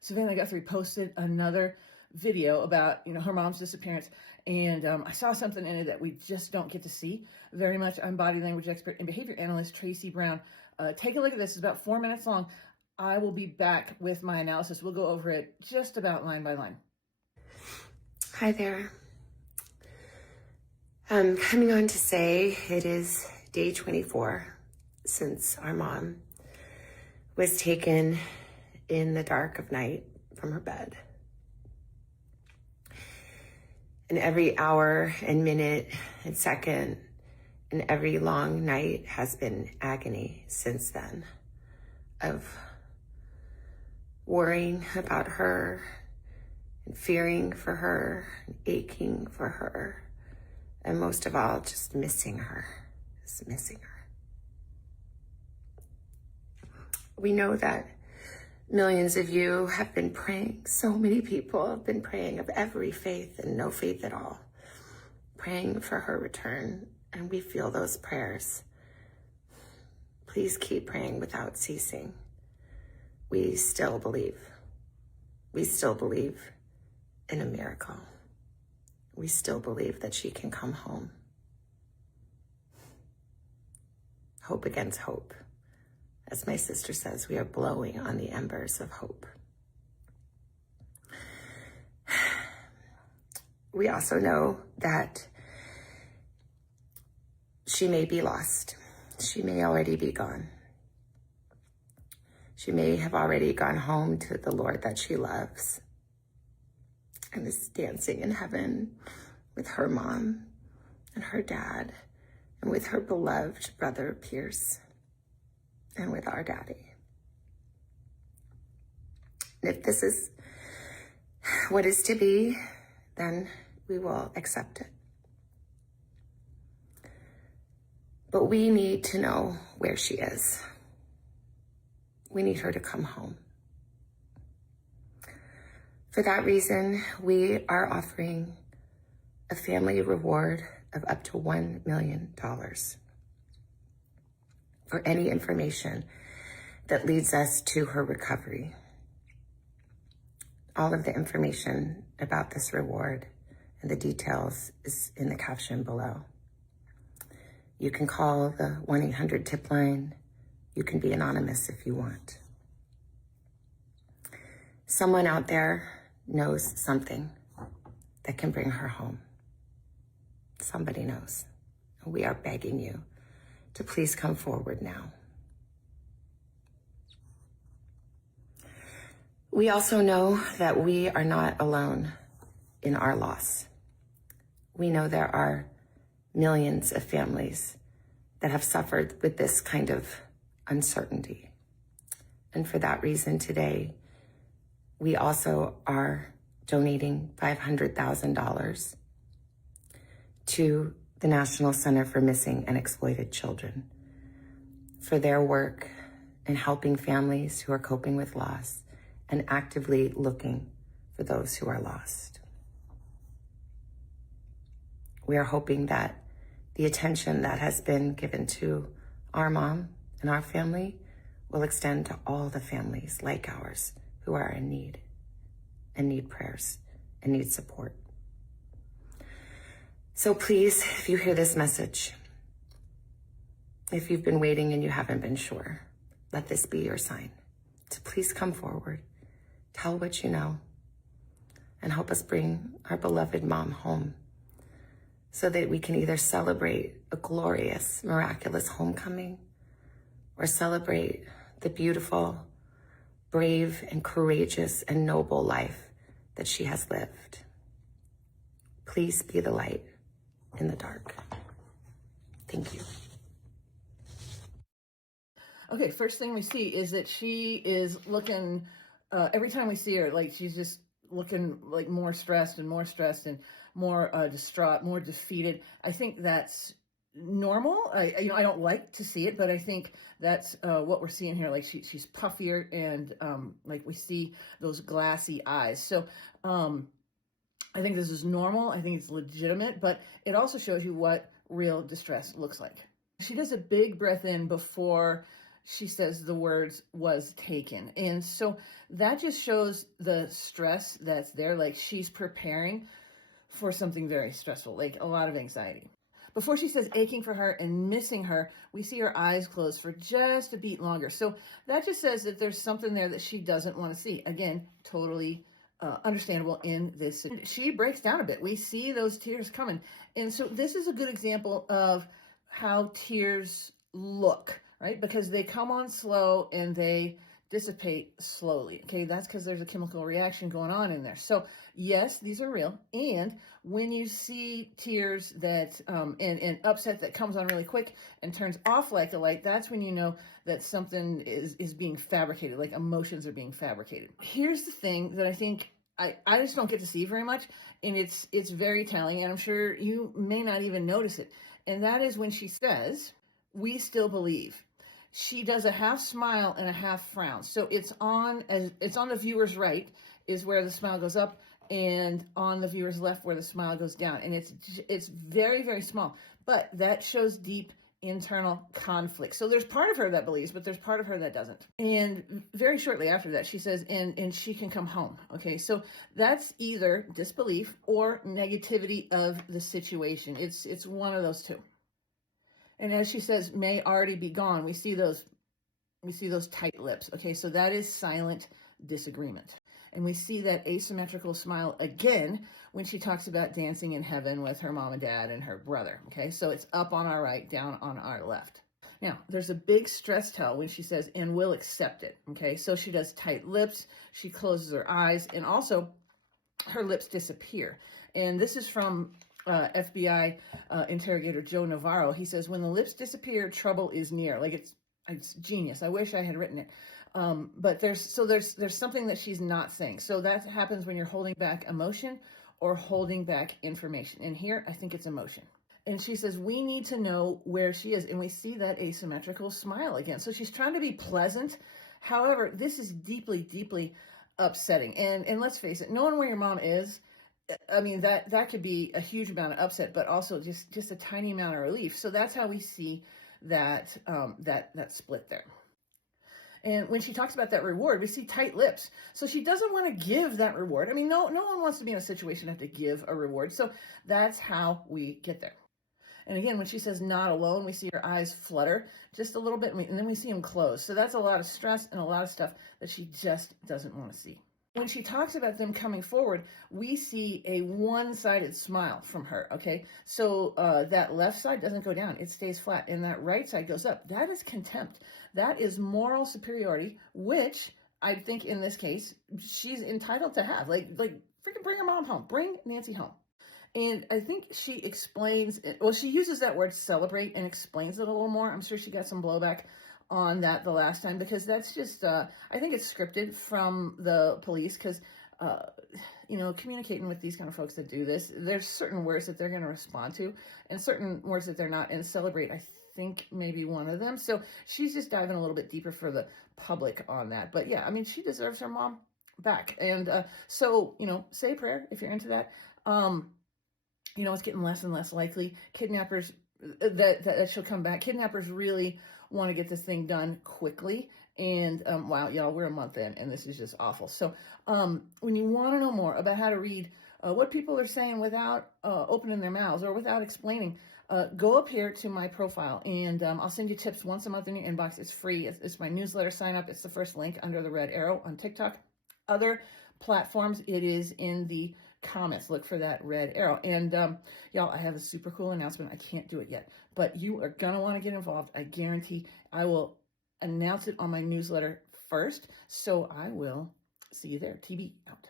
Savannah Guthrie posted another video about, her mom's disappearance. And I saw something in it that we just don't get to see very much. I'm body language expert and behavior analyst Traci Brown. Take a look at this. It's about 4 minutes long. I will be back with my analysis. We'll go over it just about line by line. Hi there. I'm coming on to say it is day 24 since our mom was taken in the dark of night from her bed. And every hour and minute and second and every long night has been agony since then of worrying about her and fearing for her and aching for her. And most of all, just missing her, We know that millions of you have been praying. So many people have been praying of every faith and no faith at all, praying for her return. And we feel those prayers. Please keep praying without ceasing. We still believe. We still believe in a miracle. We still believe that she can come home. Hope against hope. As my sister says, we are blowing on the embers of hope. We also know that she may be lost. She may already be gone. She may have already gone home to the Lord that she loves and is dancing in heaven with her mom and her dad and with her beloved brother Pierce and with our daddy. And if this is what is to be, then we will accept it. But we need to know where she is. We need her to come home. For that reason, we are offering a family reward of up to $1 million for any information that leads us to her recovery. All of the information about this reward and the details is in the caption below. You can call the 1-800-TIP line. You can be anonymous if you want. Someone out there knows something that can bring her home. Somebody knows. We are begging you to please come forward now. We also know that we are not alone in our loss. We know there are millions of families that have suffered with this kind of uncertainty. And for that reason today, we also are donating $500,000 to the National Center for Missing and Exploited Children for their work in helping families who are coping with loss and actively looking for those who are lost. We are hoping that the attention that has been given to our mom and our family will extend to all the families like ours who are in need and need prayers and need support. So please, if you hear this message, if you've been waiting and you haven't been sure, let this be your sign to please come forward, tell what you know, and help us bring our beloved mom home so that we can either celebrate a glorious, miraculous homecoming or celebrate the beautiful, brave, and courageous and noble life that she has lived. Please be the light in the dark. Thank you. Okay, first thing we see is that she is looking, every time we see her, like she's just looking like more stressed and more distraught, more defeated. I think that's normal. I don't like to see it, but I think that's what we're seeing here. Like she's puffier and like we see those glassy eyes. So I think this is normal. I think it's legitimate, but it also shows you what real distress looks like. She does a big breath in before she says the words "was taken." And so that just shows the stress that's there. Like she's preparing for something very stressful, like a lot of anxiety. Before she says aching for her and missing her, we see her eyes close for just a beat longer. So that just says that there's something there that she doesn't want to see. Again, totally understandable in this. She breaks down a bit. We see those tears coming. And so this is a good example of how tears look, right? Because they come on slow and they dissipate slowly. Okay, that's because there's a chemical reaction going on in there. So yes, these are real. And when you see tears that and upset that comes on really quick and turns off like the light, that's when you know that something is being fabricated, like emotions are being fabricated. Here's the thing that I think I just don't get to see very much, and it's very telling, and I'm sure you may not even notice it. And that is when she says, "We still believe." She does a half smile and a half frown. So it's on the viewer's right is where the smile goes up, and on the viewer's left where the smile goes down. And it's very, very small, but that shows deep internal conflict. So there's part of her that believes, but there's part of her that doesn't. And very shortly after that, she says, and she can come home. Okay, so that's either disbelief or negativity of the situation. It's one of those two. And as she says, may already be gone, we see those tight lips. Okay, so that is silent disagreement. And we see that asymmetrical smile again when she talks about dancing in heaven with her mom and dad and her brother. Okay, so it's up on our right, down on our left. Now, there's a big stress tell when she says, and will accept it. Okay, so she does tight lips, she closes her eyes, and also her lips disappear. And this is from FBI interrogator Joe Navarro. He says, when the lips disappear, trouble is near. Like it's genius. I wish I had written it. But there's something that she's not saying. So that happens when you're holding back emotion or holding back information. And here, I think it's emotion. And she says, we need to know where she is. And we see that asymmetrical smile again. So she's trying to be pleasant. However, this is deeply, deeply upsetting. And let's face it, knowing where your mom is, I mean, that could be a huge amount of upset, but also just a tiny amount of relief. So that's how we see that split there. And when she talks about that reward, we see tight lips. So she doesn't want to give that reward. I mean, no one wants to be in a situation to have to give a reward. So that's how we get there. And again, when she says not alone, we see her eyes flutter just a little bit, and then we see them close. So that's a lot of stress and a lot of stuff that she just doesn't want to see. When she talks about them coming forward, we see a one-sided smile from her, okay? So that left side doesn't go down. It stays flat. And that right side goes up. That is contempt. That is moral superiority, which I think in this case, she's entitled to have. Like freaking bring her mom home. Bring Nancy home. And I think she explains, well, she uses that word celebrate and explains it a little more. I'm sure she got some blowback on that the last time, because that's just, I think it's scripted from the police, because, communicating with these kind of folks that do this, there's certain words that they're going to respond to and certain words that they're not. And celebrate, I think, maybe one of them. So she's just diving a little bit deeper for the public on that. But yeah, I mean, she deserves her mom back. And so, say a prayer if you're into that. It's getting less and less likely. Kidnappers, that she'll come back. Kidnappers really want to get this thing done quickly. And wow, y'all, we're a month in, and this is just awful. So when you want to know more about how to read what people are saying without opening their mouths or without explaining, go up here to my profile, and I'll send you tips once a month in your inbox. It's free. It's my newsletter sign up. It's the first link under the red arrow on TikTok. Other platforms, it is in the comments. Look for that red arrow. And y'all, I have a super cool announcement. I can't do it yet, but you are gonna want to get involved. I guarantee I will announce it on my newsletter first. So I will see you there. TB out.